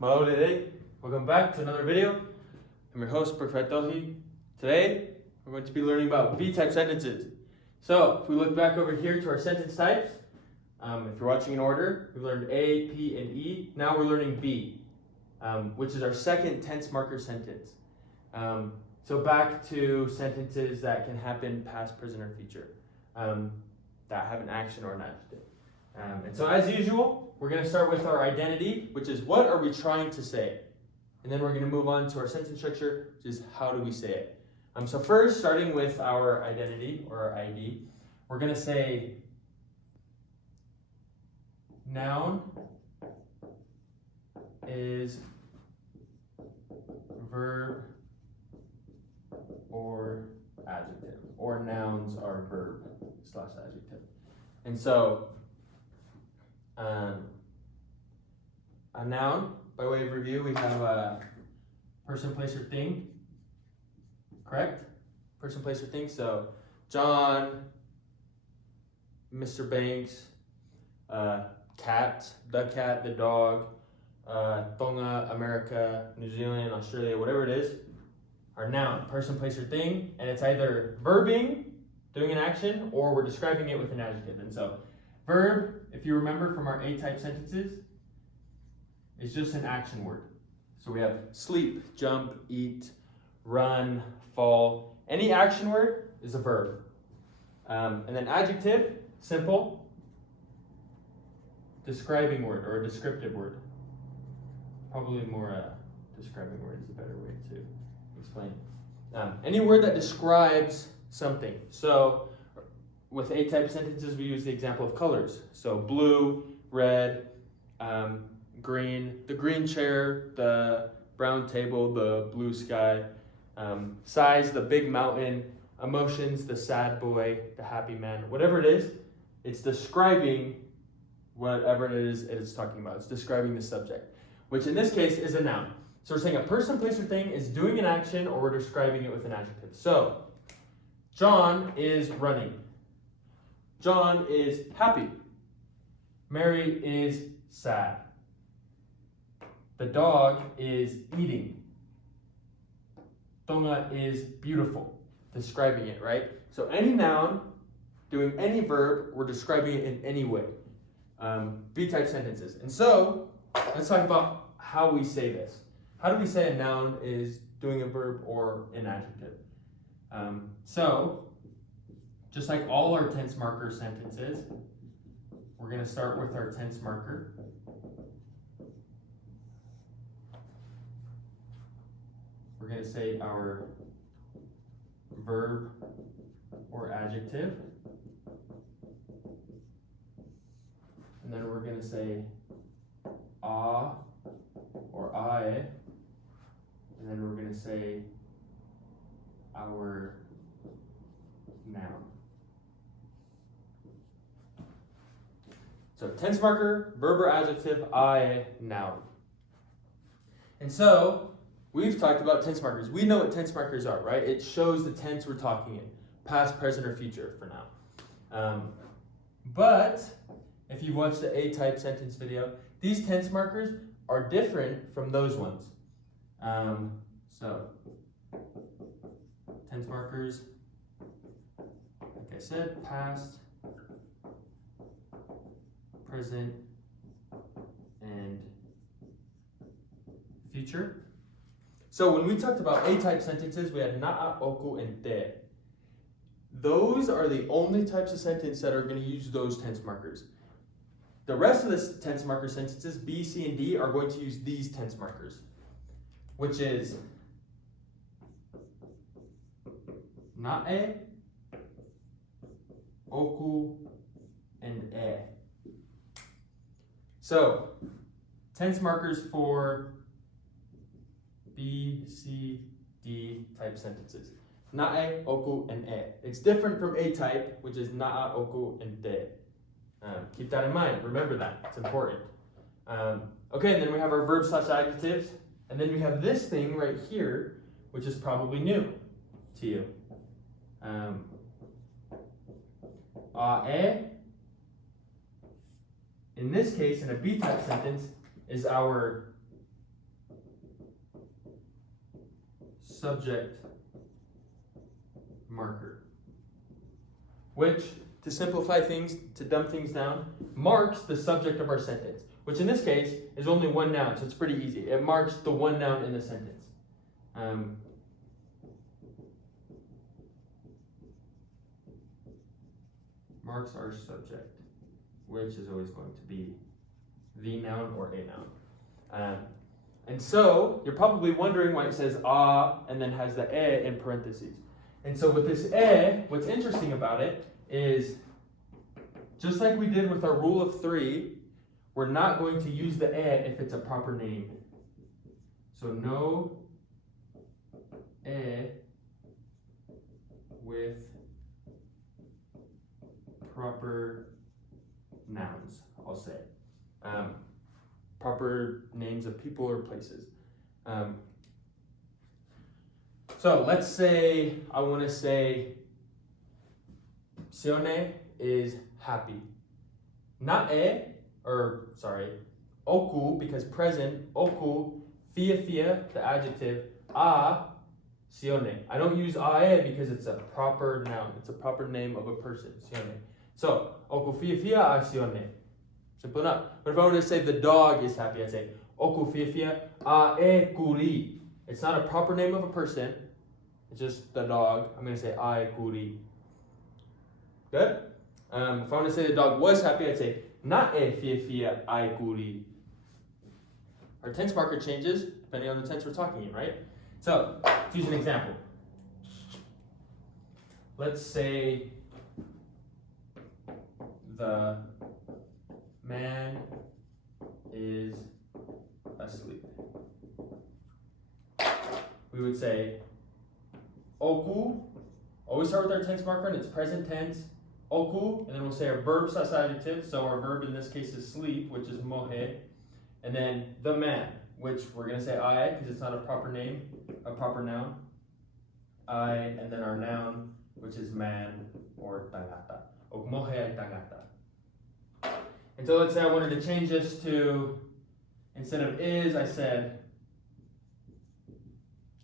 Mahalo today. Welcome back to another video. I'm your host, Perfectohi. Today, we're going to be learning about B-type sentences. So, if we look back over here to our sentence types, if you're watching in order, we learned A, P, and E. Now we're learning B, which is our second tense marker sentence. So back to sentences that can happen past, present, or future, that have an action or an adjective. And so as usual, we're going to start with our identity, which is what are we trying to say? And then we're going to move on to our sentence structure, which is how do we say it? So first, starting with our identity or our ID, we're going to say noun is verb or adjective, or nouns are verb / adjective. And so a noun, by way of review, we have a person, place, or thing. Correct? Person, place, or thing. So John, Mr. Banks, cat, the dog, Tonga, America, New Zealand, Australia, whatever it is, are noun, person, place, or thing, and it's either verbing, doing an action, or we're describing it with an adjective. And so verb, if you remember from our A-type sentences, is just an action word. So we have sleep, jump, eat, run, fall. Any action word is a verb. And then adjective, simple, describing word or a descriptive word. Probably more describing word is a better way to explain. Any word that describes something. So with A-type sentences, we use the example of colors. So blue, red, green, the green chair, the brown table, the blue sky, size, the big mountain, emotions, the sad boy, the happy man, whatever it is, it's describing whatever it is talking about. It's describing the subject, which in this case is a noun. So we're saying a person, place, or thing is doing an action, or we're describing it with an adjective. So John is running. John is happy. Mary is sad. The dog is eating. Tonga is beautiful. Describing it, right? So any noun doing any verb, we're describing it in any way. B-type sentences. And so let's talk about how we say this. How do we say a noun is doing a verb or an adjective? So just like all our tense marker sentences, we're going to start with our tense marker. We're going to say our verb or adjective. And then we're going to say a or I. And then we're going to say our noun. So tense marker, verb or adjective, I, noun. And so we've talked about tense markers. We know what tense markers are, right? It shows the tense we're talking in, past, present, or future for now. But if you've watched the A-type sentence video, these tense markers are different from those ones. So tense markers, like I said, past, present, and future. So when we talked about A-type sentences, we had na'a, oku, and te. Those are the only types of sentence that are going to use those tense markers. The rest of the tense marker sentences, B, C, and D, are going to use these tense markers, which is na'e, oku, and e. So, tense markers for B, C, D type sentences. Na'e, oku, and e. It's different from A type, which is na'a, oku, and te. Keep that in mind. Remember that. It's important. Okay, and then we have our verb / adjectives. And then we have this thing right here, which is probably new to you. Ae, in this case, in a B-type sentence, is our subject marker, which, to simplify things, to dumb things down, marks the subject of our sentence, which in this case is only one noun, so it's pretty easy. It marks the one noun in the sentence. Marks our subject, which is always going to be the noun or a noun. And so, you're probably wondering why it says and then has the in parentheses. And so with this what's interesting about it is, just like we did with our rule of 3, we're not going to use the if it's a proper name. So no with proper nouns, I'll say. Proper names of people or places. So let's say I want to say Sione is happy. Not oku, because present, oku, fia, the adjective, Sione. I don't use because it's a proper noun. It's a proper name of a person, Sione. So, oku fia a Sione. Simple enough. But if I were to say the dog is happy, I'd say oku fia a kuri. It's not a proper name of a person. It's just the dog. I'm going to say a kuri. Good? If I want to say the dog was happy, I'd say na fia a kuri. Our tense marker changes depending on the tense we're talking in, right? So, let's use an example. Let's say the man is asleep. We would say oku. Always start with our tense marker and it's present tense. Oku, and then we'll say our verb + adjective. So our verb in this case is sleep, which is mohe. And then the man, which we're going to say I, because it's not a proper name, a proper noun. I, and then our noun, which is man or tangata. Mohe ay tangata. And so let's say I wanted to change this to, instead of is, I said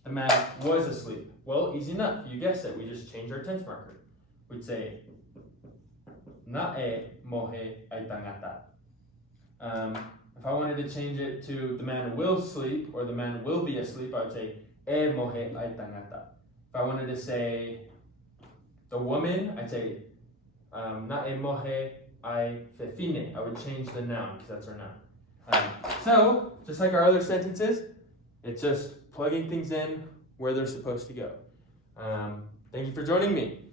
the man was asleep. Well, easy enough. You guessed it. We just changed our tense marker. We'd say nae mohe ay tangata. If I wanted to change it to the man will sleep or the man will be asleep, I would say e mohe ay tangata. If I wanted to say the woman, I'd say nae mohe ay fefine. I would change the noun because that's our noun. So, just like our other sentences, it's just plugging things in where they're supposed to go. Thank you for joining me.